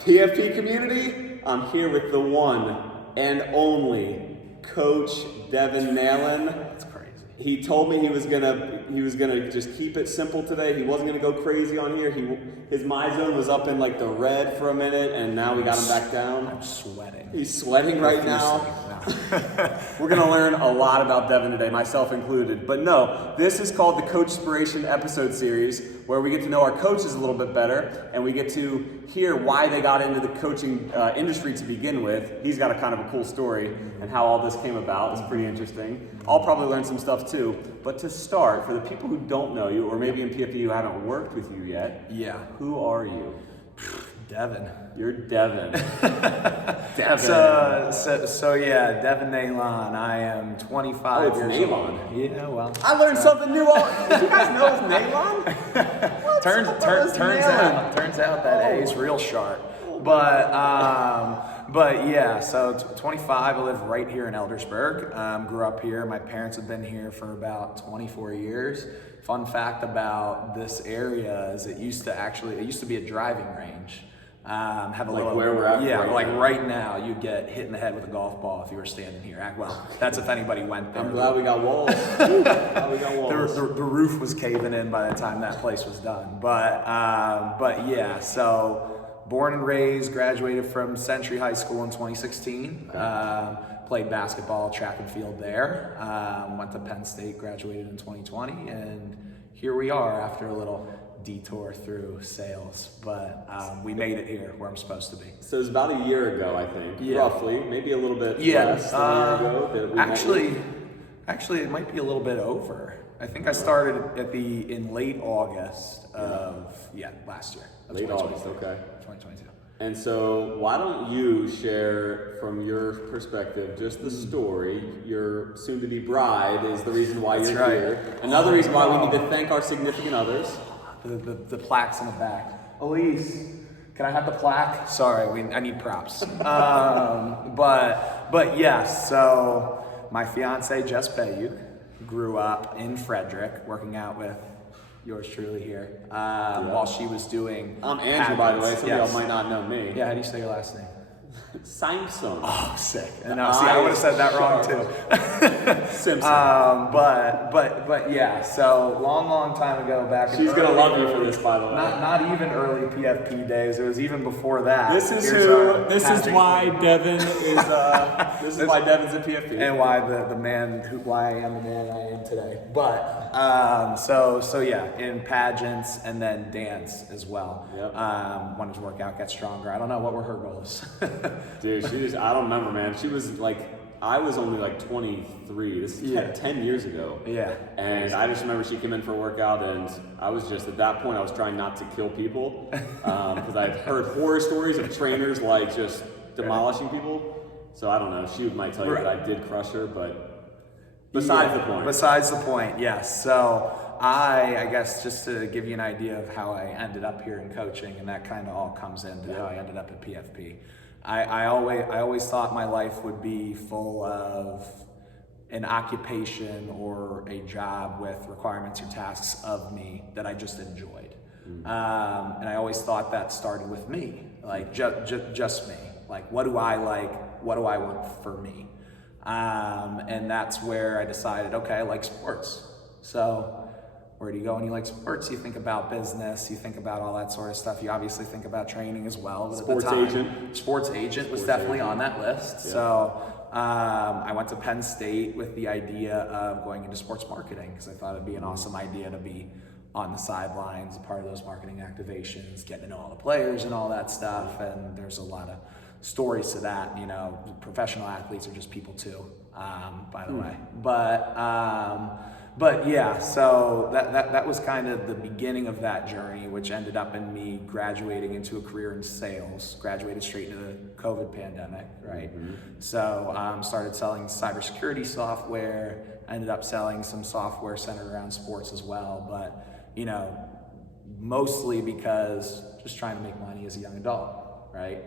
PFP community, I'm here with the one and only Coach Devin Naylon. That's crazy. He told me he was gonna just keep it simple today. He wasn't gonna go crazy on here. His my zone was up in like the red for a minute, and now we got him back down. I'm sweating. He's sweating right now. We're going to learn a lot about Devin today, myself included. But no, this is called the CoachSpiration episode series, where we get to know our coaches a little bit better, and we get to hear why they got into the coaching industry to begin with. He's got a kind of a cool story, and how all this came about is pretty interesting. I'll probably learn some stuff too. But to start, for the people who don't know you, or maybe in PFP who haven't worked with you yet, who are you? Devin. You're Devin. Devin. So yeah, Devin Naylon. I am 25 years Naylon. old. Yeah, well. I learned something new. Did you guys know it's Naylon? Turns out that A is real sharp. But yeah, so 25. I live right here in Eldersburg. Grew up here. My parents have been here for about 24 years. Fun fact about this area is it used to be a driving range. Have a like little, where we're at right now you'd get hit in the head with a golf ball if you were standing here. Well, that's if anybody went there. I'm glad we got walls. The roof was caving in by the time that place was done. But yeah, so born and raised, graduated from Century High School in 2016. Played basketball, track and field there. Went to Penn State, graduated in 2020, and here we are after a little detour through sales, but we made it here where I'm supposed to be. So it was about a year ago, I think, roughly, maybe a little bit less than a year ago. That we actually, it might be a little bit over. I think I started in late August of last year. Late August, okay. 2022. And so why don't you share from your perspective just the story? Your soon-to-be bride is the reason why you're here. Another reason why we need to thank our significant others. The plaques in the back. Elise, can I have the plaque? Sorry, I need props. But yes, so my fiance Jess Bayuk grew up in Frederick, working out with yours truly here, while she was doing. I'm Andrew, by the way. Some of y'all might not know me. Yeah, how do you say your last name? Simpson. Oh, sick. And now, see, I would have said that wrong too. Simpson. But yeah. So long time ago, back. She's gonna love you for this, by the way. Not even early PFP days. It was even before that. This is why Devin is. This is why Devin's in PFP, and why why I am the man I am today. But so yeah, in pageants and then dance as well. Yep. Wanted to work out, get stronger. I don't know what were her goals. Dude, I don't remember, man. She was like, I was only like 23. This is 10 years ago. Yeah. And I just remember she came in for a workout, and I was just, at that point, I was trying not to kill people. Because I've heard horror stories of trainers like just demolishing people. So I don't know. She might tell you that I did crush her, but besides the point. Besides the point, yes. So I guess just to give you an idea of how I ended up here in coaching, and that kind of all comes into how I ended up at PFP. I always thought my life would be full of an occupation or a job with requirements or tasks of me that I just enjoyed. And I always thought that started with me, like just me. Like, what do I like? What do I want for me? And that's where I decided, okay, I like sports. So where do you go when you like sports? You think about business, you think about all that sort of stuff. You obviously think about training as well. But Sports agent was definitely on that list. Yeah. So I went to Penn State with the idea of going into sports marketing, because I thought it'd be an awesome idea to be on the sidelines, part of those marketing activations, getting to know all the players and all that stuff. And there's a lot of stories to that. You know, professional athletes are just people too, by the way. But yeah, so that was kind of the beginning of that journey, which ended up in me graduating into a career in sales. Graduated straight into the COVID pandemic, right? Mm-hmm. So started selling cybersecurity software. Ended up selling some software centered around sports as well, but you know, mostly because just trying to make money as a young adult, right?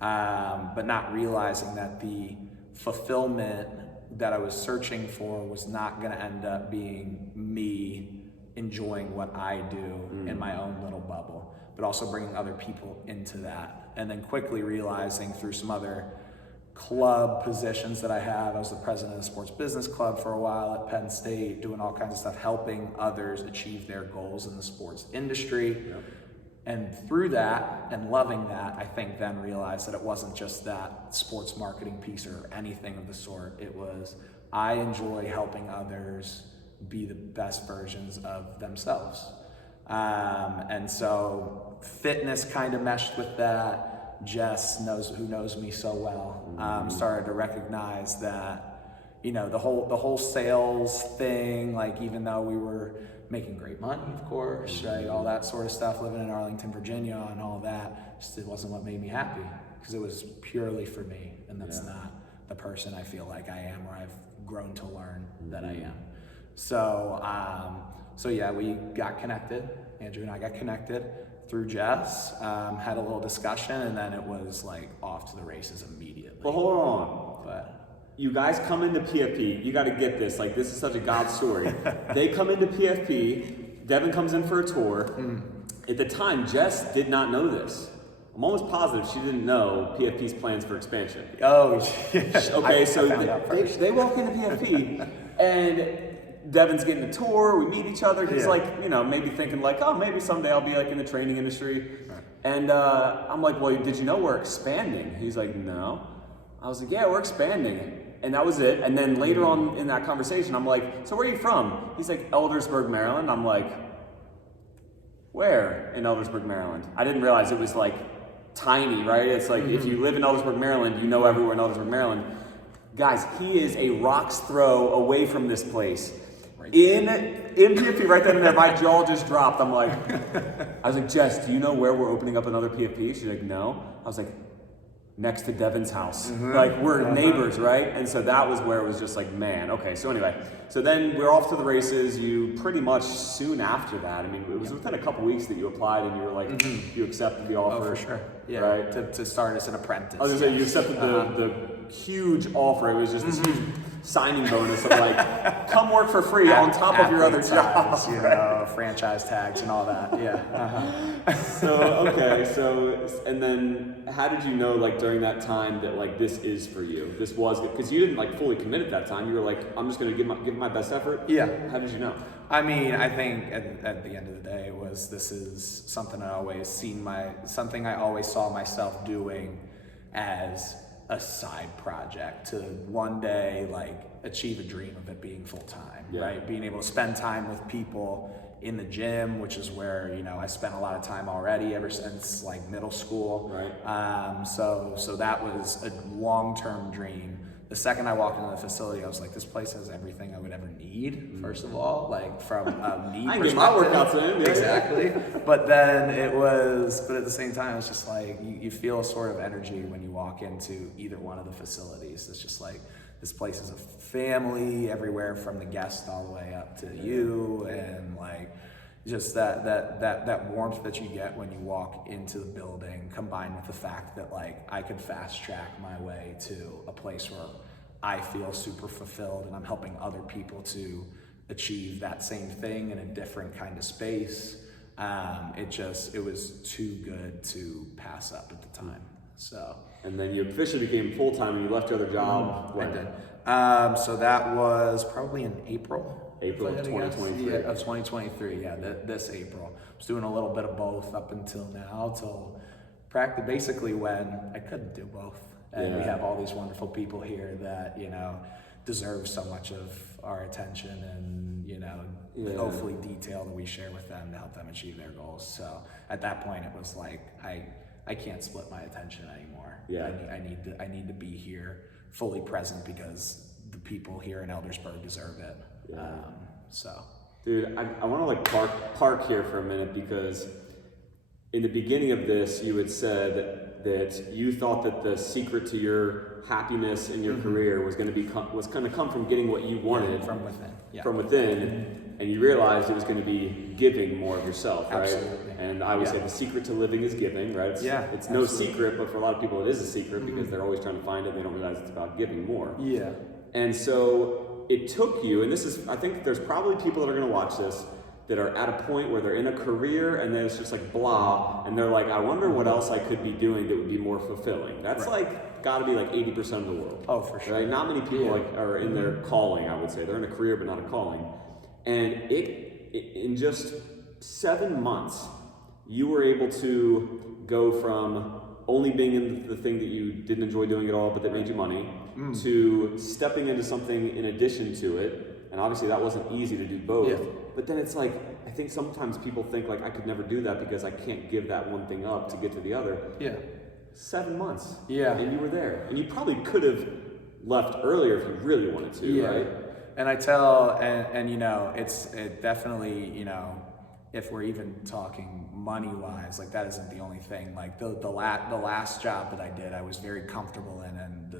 But not realizing that the fulfillment that I was searching for was not going to end up being me enjoying what I do in my own little bubble, but also bringing other people into that and then quickly realizing through some other club positions that I have. I was the president of the sports business club for a while at Penn State, doing all kinds of stuff, helping others achieve their goals in the sports industry. Yep. And through that and loving that, I think then realized that it wasn't just that sports marketing piece or anything of the sort. It was, I enjoy helping others be the best versions of themselves. And so fitness kind of meshed with that. Jess who knows me so well, started to recognize that, you know, the whole sales thing, like even though we were making great money, of course, right, all that sort of stuff, living in Arlington, Virginia and all that, just it wasn't what made me happy, because it was purely for me, and that's not the person I feel like I am, or I've grown to learn that I am. So yeah, we got connected. Andrew and I got connected through Jess, had a little discussion, and then it was like off to the races immediately. Well, hold on. But you guys come into PFP. You got to get this. Like, this is such a God story. They come into PFP. Devin comes in for a tour. At the time, Jess did not know this. I'm almost positive she didn't know PFP's plans for expansion. Oh, yeah. Okay, so they walk into PFP, and Devin's getting a tour, we meet each other, he's like, you know, maybe thinking like, oh, maybe someday I'll be like in the training industry. Right. And I'm like, well, did you know we're expanding? He's like, no. I was like, yeah, we're expanding. And that was it. And then later on in that conversation, I'm like, so where are you from? He's like, Eldersburg, Maryland. I'm like, where in Eldersburg, Maryland? I didn't realize it was like tiny, right? It's like, if you live in Eldersburg, Maryland, you know everywhere in Eldersburg, Maryland. Guys, he is a rock's throw away from this place. In PFP, right then and there, my jaw just dropped. I'm like, I was like, Jess, do you know where we're opening up another PFP? She's like, no. I was like, next to Devin's house. Like, we're neighbors, right? And so that was where it was just like, man, okay. So anyway, so then we're off to the races. You pretty much soon after that, I mean, it was within a couple weeks that you applied and you were like, you accepted the offer. Oh, for sure. Yeah, right? To start as an apprentice. I was gonna say, you accepted the huge offer. It was just this huge signing bonus of like, come work for free on top of your other jobs, you know, franchise tags and all that. Yeah. So and then how did you know, like, during that time that like this is for you? This was, because you didn't like fully commit at that time. You were like, I'm just gonna give my best effort. Yeah. How did you know? I mean, I think at the end of the day, this is something I always something I always saw myself doing as a side project to one day like achieve a dream of it being full time, right? Being able to spend time with people in the gym, which is where, you know, I spent a lot of time already ever since like middle school. Right. So that was a long-term dream. The second I walked into the facility, I was like, this place has everything I would ever need, first of all, like from a need I perspective. get my workouts in. Exactly. But then but at the same time, it's just like, you feel a sort of energy when you walk into either one of the facilities. It's just like, this place is a family, everywhere from the guest all the way up to you, and like, just that warmth that you get when you walk into the building, combined with the fact that like I could fast track my way to a place where I feel super fulfilled and I'm helping other people to achieve that same thing in a different kind of space. It was too good to pass up at the time. So. And then you officially became full-time and you left your other job. I did. So that was probably in April of 2023. Yeah, of 2023, yeah, this April. I was doing a little bit of both up until now, till basically when I couldn't do both. And we have all these wonderful people here that, you know, deserve so much of our attention and, you know, the hopefully detail that we share with them to help them achieve their goals. So at that point it was like, I can't split my attention anymore. Yeah. I need to be here fully present because the people here in Eldersburg deserve it. Yeah. So. Dude, I want to like park here for a minute, because in the beginning of this, you had said that you thought that the secret to your happiness in your career was going to come from getting what you wanted from within. Yeah. From within, and you realized it was going to be giving more of yourself, right? Absolutely. And I would say the secret to living is giving, right? It's no secret, but for a lot of people it is a secret because they're always trying to find it and they don't realize it's about giving more. Yeah. And so it took you, and this is, I think there's probably people that are going to watch this that are at a point where they're in a career and then it's just like blah, and they're like, I wonder what else I could be doing that would be more fulfilling. That's like got to be like 80% of the world. Oh, for sure. Right? Not many people like are in their calling, I would say. They're in a career but not a calling. And in just 7 months, you were able to go from only being in the thing that you didn't enjoy doing at all but that made you money to stepping into something in addition to it. And obviously that wasn't easy to do both. Yeah. But then it's like, I think sometimes people think like I could never do that because I can't give that one thing up to get to the other. Yeah. 7 months. Yeah. And you were there. And you probably could have left earlier if you really wanted to, right? And I tell, and you know, it definitely, you know, if we're even talking money-wise, like that isn't the only thing. Like the last job that I did, I was very comfortable in, and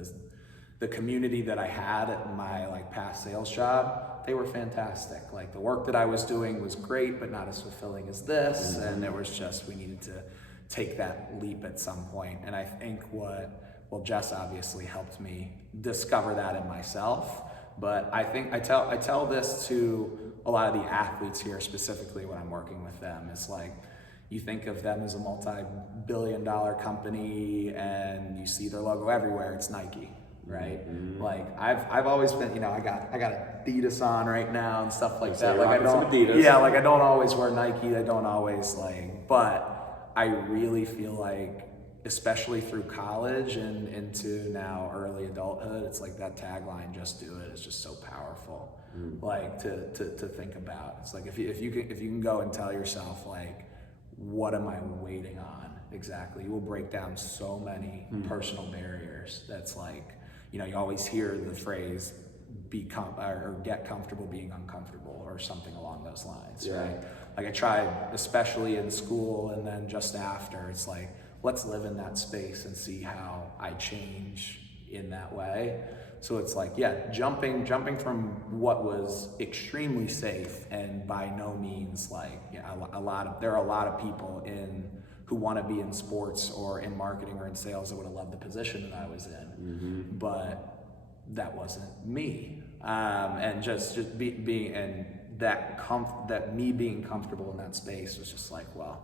the community that I had at my like past sales job, they were fantastic. Like the work that I was doing was great, but not as fulfilling as this. And it was just, we needed to take that leap at some point. And I think Jess obviously helped me discover that in myself. But I think I tell this to a lot of the athletes here, specifically when I'm working with them. It's like, you think of them as a multi-billion-dollar company and you see their logo everywhere, it's Nike, right? Like I've always been, you know, I got Adidas on right now and stuff like that. Like I don't always wear Nike, I don't always like, but I really feel like, especially through college and into now early adulthood, it's like that tagline, just do it, is just so powerful. Like to think about. It's like if you can go and tell yourself like, what am I waiting on exactly? You will break down so many personal barriers. That's like, you know, you always hear the phrase get comfortable being uncomfortable or something along those lines, right? Like I tried, especially in school and then just after, it's like, let's live in that space and see how I change in that way. So it's like, jumping from what was extremely safe and by no means like, you know, there are a lot of people who want to be in sports or in marketing or in sales that would have loved the position that I was in, but that wasn't me. And just being and that me being comfortable in that space was just like, well,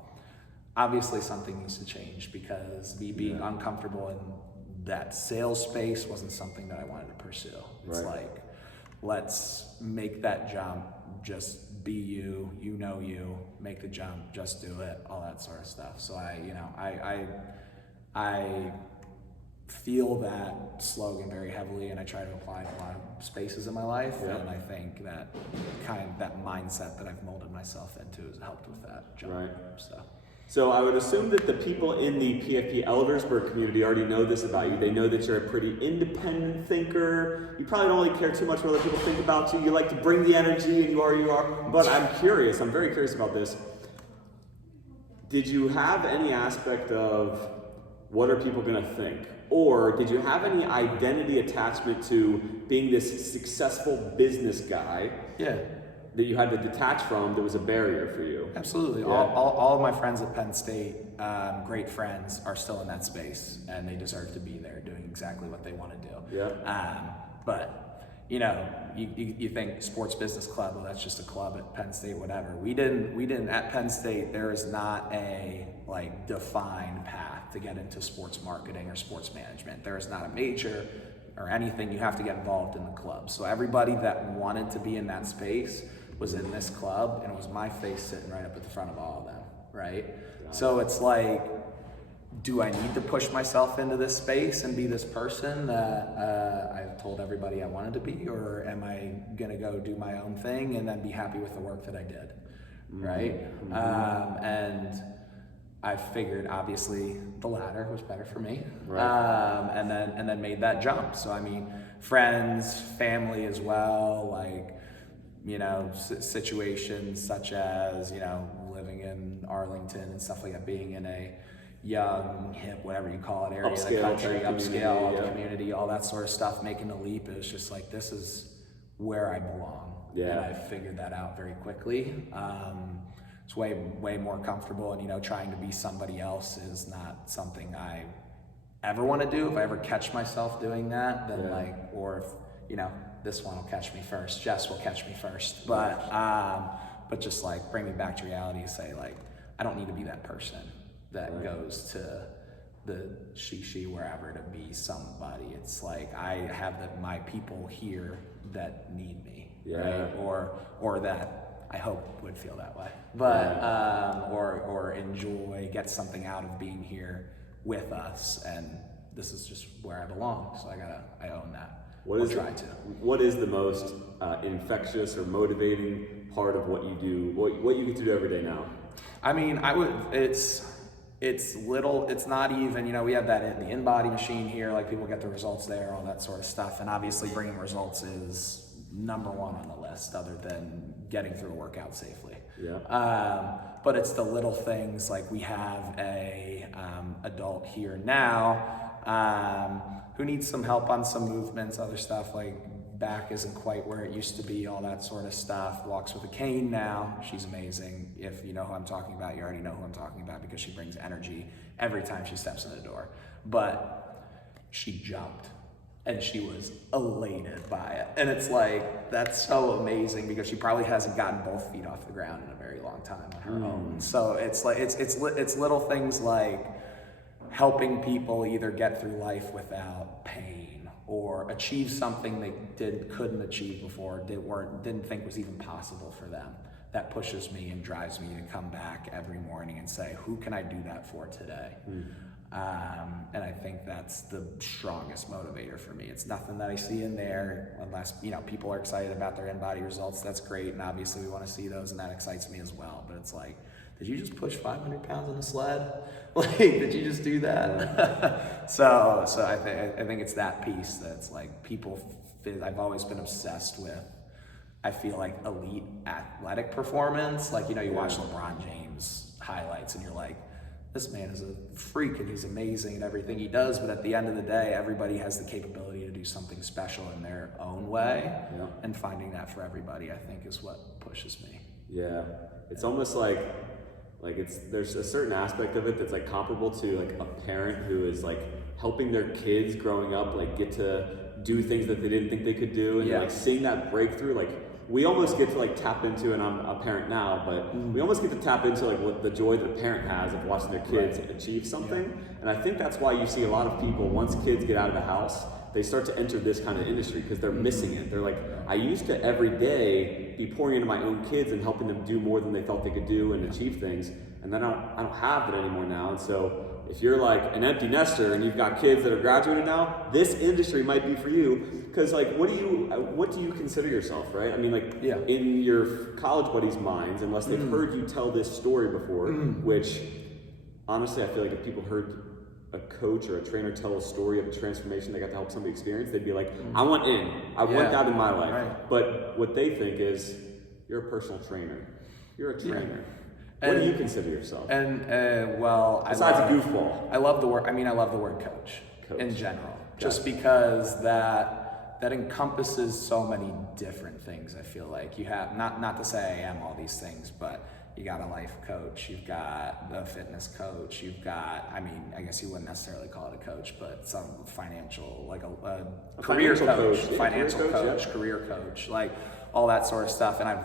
obviously something needs to change, because me being uncomfortable in that sales space wasn't something that I wanted to pursue. It's like, let's make that jump, just be you, make the jump, just do it, all that sort of stuff. So I feel that slogan very heavily, and I try to apply it to a lot of spaces in my life. And I think that that mindset that I've molded myself into has helped with that jump. So I would assume that the people in the PFP Eldersburg community already know this about you. They know that you're a pretty independent thinker. You probably don't really care too much what other people think about you. You like to bring the energy, and you are. But I'm very curious about this. Did you have any aspect of what are people going to think? Or did you have any identity attachment to being this successful business guy? That you had to detach from, that was a barrier for you? Absolutely. All of my friends at Penn State, great friends, are still in that space, and they deserve to be there doing exactly what they want to do. But you know, you think sports business club, well, that's just a club at Penn State, whatever. We didn't at Penn State, there is not a like defined path to get into sports marketing or sports management. There is not a major or anything. You have to get involved in the club. So everybody that wanted to be in that space was in this club, and it was my face sitting right up at the front of all of them, right? So it's like, do I need to push myself into this space and be this person that I've told everybody I wanted to be, or am I gonna go do my own thing and then be happy with the work that I did, right? And I figured obviously the latter was better for me, and then made that jump. So I mean, friends, family as well, like, you know, situations such as, you know, living in Arlington and stuff like that, being in a young, hip, whatever you call it, area of the country, upscale community, all that sort of stuff, making the leap, it was just like, this is where I belong. And I figured that out very quickly. It's way more comfortable, and, you know, trying to be somebody else is not something I ever want to do. If I ever catch myself doing that, then or if, you know, this one will catch me first, Jess will catch me first. But but just like bring me back to reality, say like, I don't need to be that person that goes to the she wherever to be somebody. It's like I have my people here that need me, right? Or that I hope would feel that way, but or enjoy, get something out of being here with us, and this is just where I belong. So I own that. What is the most infectious or motivating part of what you do? What you get to do every day now? I mean, it's little, it's not even, we have the in-body machine here, like people get the results there, all that sort of stuff. And obviously bringing results is number one on the list, other than getting through a workout safely. Yeah. But it's the little things, like we have a adult here now who needs some help on some movements, other stuff, like back isn't quite where it used to be, all that sort of stuff. Walks with a cane now. She's amazing. If you know who I'm talking about, you already know who I'm talking about, because she brings energy every time she steps in the door. But she jumped and she was elated by it. And it's like, that's so amazing, because she probably hasn't gotten both feet off the ground in a very long time on her own. So it's like, it's little things like helping people either get through life without pain, or achieve something they couldn't achieve before, didn't think was even possible for them. That pushes me and drives me to come back every morning and say, who can I do that for today? And I think that's the strongest motivator for me. It's nothing that I see in there, unless people are excited about their in-body results. That's great, and obviously we want to see those, and that excites me as well. But it's like, did you just push 500 pounds on a sled? Like, did you just do that? So I think it's that piece that's like I've always been obsessed with. I feel like elite athletic performance. Like, you watch LeBron James highlights and you're like, this man is a freak and he's amazing and everything he does. But at the end of the day, everybody has the capability to do something special in their own way. Yeah. And finding that for everybody, I think, is what pushes me. Yeah. It's almost like there's a certain aspect of it that's like comparable to like a parent who is like helping their kids growing up like get to do things that they didn't think they could do, and like seeing that breakthrough. Like we almost get to like tap into, and I'm a parent now, but we almost get to tap into like what the joy that a parent has of watching their kids achieve something. And I think that's why you see a lot of people, once kids get out of the house, they start to enter this kind of industry because they're missing it. They're like, I used to every day be pouring into my own kids and helping them do more than they thought they could do and achieve things. And then I don't have that anymore now. And so if you're like an empty nester and you've got kids that are graduated now, this industry might be for you. Because like, what do you consider yourself, right? I mean, like in your college buddies' minds, unless they've heard you tell this story before, which honestly, I feel like if people heard a coach or a trainer tell a story of a transformation they got to help somebody experience, they'd be like, I want in. I want that in my life. Right. But what they think is, you're a personal trainer. You're a trainer. What do you consider yourself? Well, besides a goofball, I love the word. I mean, I love the word coach. In general, just because that encompasses so many different things. I feel like you have not to say I am all these things, but you got a life coach, you've got a fitness coach, you've got, I mean, I guess you wouldn't necessarily call it a coach, but some financial, like a career coach, financial coach, career coach, like all that sort of stuff. And I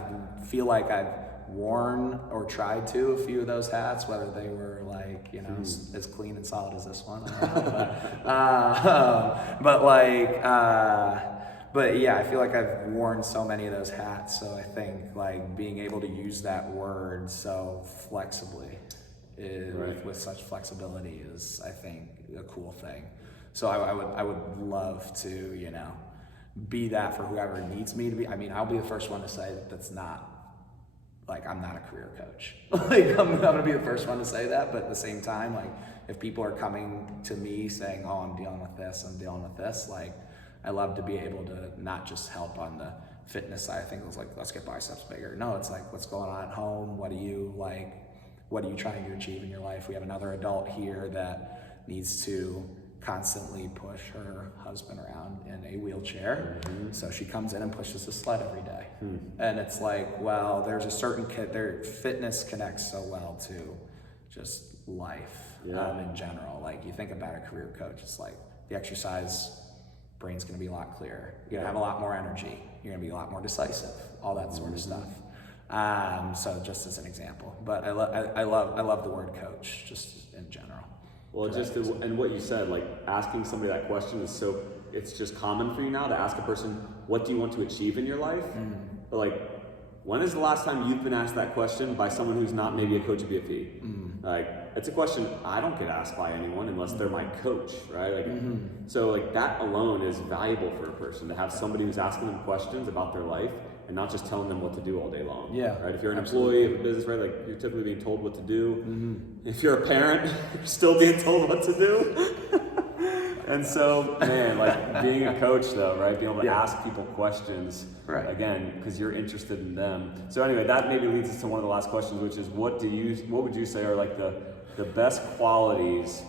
feel like I've worn or tried to a few of those hats, whether they were like, as clean and solid as this one. I don't know, but yeah, I feel like I've worn so many of those hats. So I think like being able to use that word so flexibly with such flexibility is, I think, a cool thing. So I would love to, be that for whoever needs me to be. I mean, I'll be the first one to say that's not, like, I'm not a career coach. Like, I'm gonna be the first one to say that, but at the same time, like, if people are coming to me saying, oh, I'm dealing with this, like, I love to be able to not just help on the fitness side of things. It's like, let's get biceps bigger. No, it's like, what's going on at home? What are you trying to achieve in your life? We have another adult here that needs to constantly push her husband around in a wheelchair. So she comes in and pushes the sled every day. And it's like, well, there's a certain their fitness connects so well to just life in general. Like, you think about a career coach, it's like the exercise, brain's gonna be a lot clearer. You're gonna have a lot more energy. You're gonna be a lot more decisive, all that sort of stuff. So just as an example, but I love the word coach just in general. Well, and what you said, like asking somebody that question is it's just common for you now to ask a person, what do you want to achieve in your life? But like, when is the last time you've been asked that question by someone who's not maybe a coach of PFP? Like, it's a question I don't get asked by anyone unless they're my coach, right? Like, so like that alone is valuable for a person to have somebody who's asking them questions about their life and not just telling them what to do all day long. Yeah. Right? If you're an employee of a business, right, like you're typically being told what to do. If you're a parent, you're still being told what to do. And so, man, like being a coach though, right? Being able to ask people questions, right? Again, because you're interested in them. So anyway, that maybe leads us to one of the last questions, which is what would you say are like the best qualities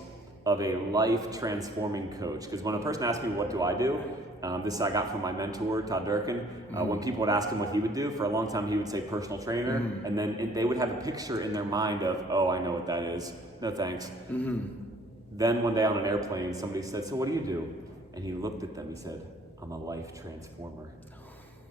of a life-transforming coach? Because when a person asks me, what do I do? This I got from my mentor, Todd Durkin. When people would ask him what he would do, for a long time he would say personal trainer, and then they would have a picture in their mind of, oh, I know what that is. No thanks. Then one day on an airplane, somebody said, so what do you do? And he looked at them, he said, I'm a life transformer.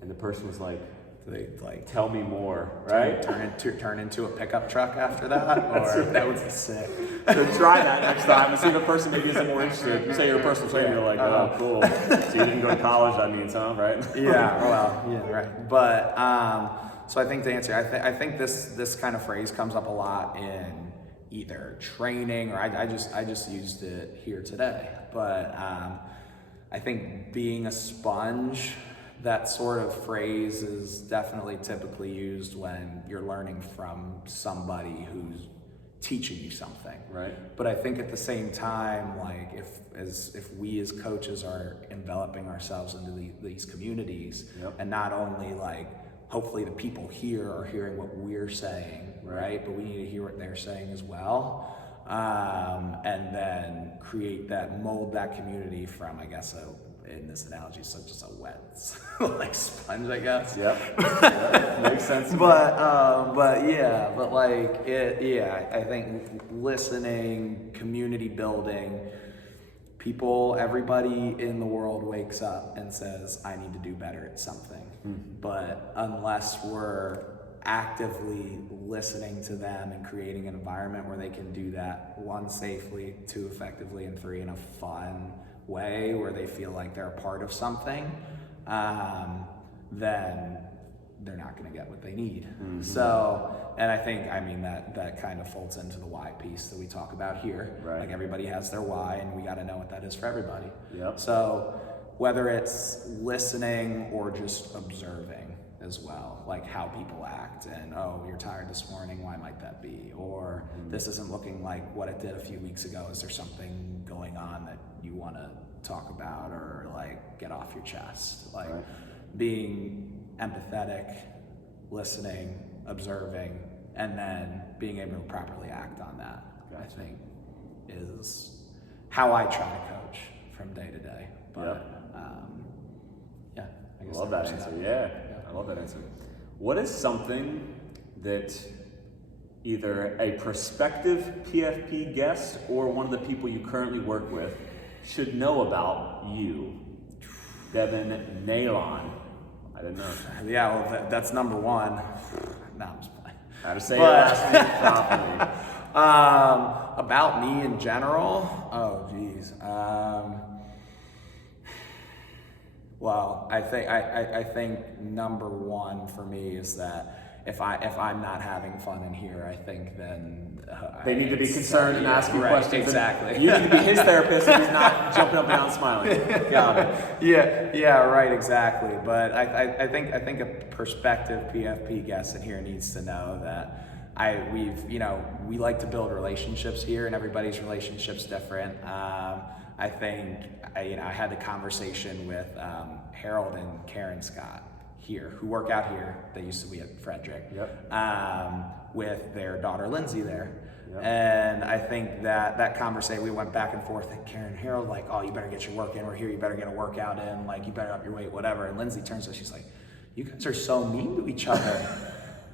And the person was like, They like tell me more, right? Turn into a pickup truck after that, or that would be sick. So try that next time and see if the person maybe isn't more interested. You say you're a personal trainer, you're like, oh, cool. So you didn't go to college, that means, huh? Right? Yeah. Well, yeah, right. But so I think to answer, I think this kind of phrase comes up a lot in either training or I just used it here today. But I think being a sponge, that sort of phrase is definitely typically used when you're learning from somebody who's teaching you something. Right. But I think at the same time, like if we as coaches are enveloping ourselves into these communities, and not only like hopefully the people here are hearing what we're saying, right? But we need to hear what they're saying as well. And then mold that community from, I guess, in this analogy, so just a wet like sponge, I guess. Yep. Makes sense. I think listening, community building, everybody in the world wakes up and says, I need to do better at something. But unless we're actively listening to them and creating an environment where they can do that, 1, safely, 2, effectively, and 3, in a fun way where they feel like they're a part of something, then they're not going to get what they need. So, and I think, that kind of folds into the why piece that we talk about here. Right. Like everybody has their why, and we got to know what that is for everybody. Yep. So whether it's listening or just observing as well, like how people act, and oh, you're tired this morning, why might that be? Or this isn't looking like what it did a few weeks ago. Is there something going on that you want to talk about or like get off your chest? Like being empathetic, listening, observing, and then being able to properly act on that, I think, is how I try to coach from day to day. But I guess love that answer. Yeah, I love that answer. What is something that either a prospective PFP guest or one of the people you currently work with should know about you, Devin Naylon? I didn't know. Yeah, well, that's number one. No, I'm just playing. How to say your last name properly. About me in general? Oh, geez. Well, I think number one for me is that if I'm not having fun in here, I think then they need to be concerned and ask you questions. Exactly. You need to be his therapist and he's not jumping up and down smiling. Got it. Yeah, right, exactly. But I think a prospective PFP guest in here needs to know that we like to build relationships here, and everybody's relationship's different. I think I had the conversation with Harold and Karen Scott here, who work out here. They used to be at Frederick. With their daughter Lindsay there. And I think that conversation, we went back and forth, and Karen and Harold like, oh, you better get your work in, we're here, you better get a workout in, like you better up your weight, whatever. And Lindsay turns to us, she's like, you guys are so mean to each other.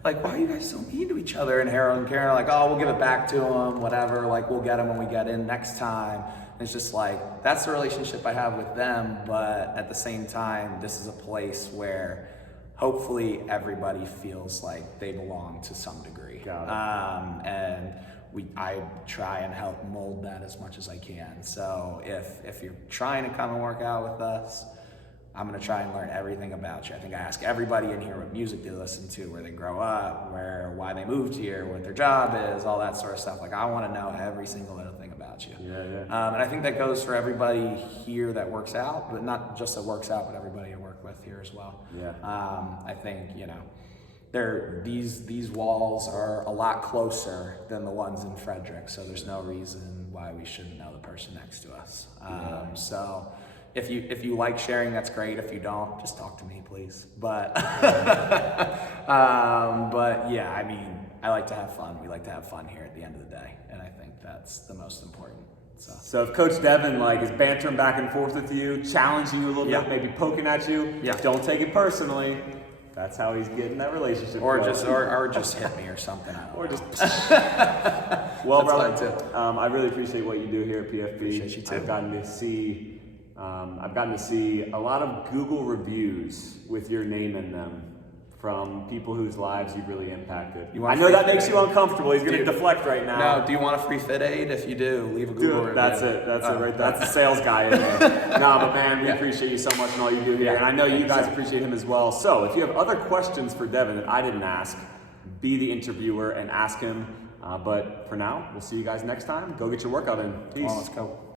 Like, why are you guys so mean to each other? And Harold and Karen are like, oh, we'll give it back to them, whatever, like we'll get them when we get in next time. And it's just like, that's the relationship I have with them, but at the same time, this is a place where hopefully everybody feels like they belong to some degree. And I try and help mold that as much as I can. So if you're trying to come and work out with us, I'm gonna try and learn everything about you. I think I ask everybody in here what music they listen to, where they grow up, why they moved here, what their job is, all that sort of stuff. Like, I wanna know every single little thing about you. Yeah. And I think that goes for everybody here that works out, but not just that works out, but everybody I work with here as well. Yeah. I think, these walls are a lot closer than the ones in Frederick, so there's no reason why we shouldn't know the person next to us. So if you like sharing, that's great. If you don't, just talk to me, please. But yeah, I mean, I like to have fun. We like to have fun here at the end of the day, and I think that's the most important. So if Coach Devin is bantering back and forth with you, challenging you a little bit, maybe poking at you, don't take it personally. That's how he's getting that relationship. Or just hit me or something. Or just. Well, brother, I really appreciate what you do here at PFP. Appreciate you too. I've gotten to see a lot of Google reviews with your name in them from people whose lives you've really impacted. I know that makes you uncomfortable. He's going to deflect right now. No, do you want a free fit aid? If you do, leave a Google review. That's it. That's it right there. That's the sales guy in there. No, but man, we appreciate you so much and all you do here. And I know you guys appreciate him as well. So if you have other questions for Devin that I didn't ask, be the interviewer and ask him. But for now, we'll see you guys next time. Go get your workout in. Peace. Come on, let's go.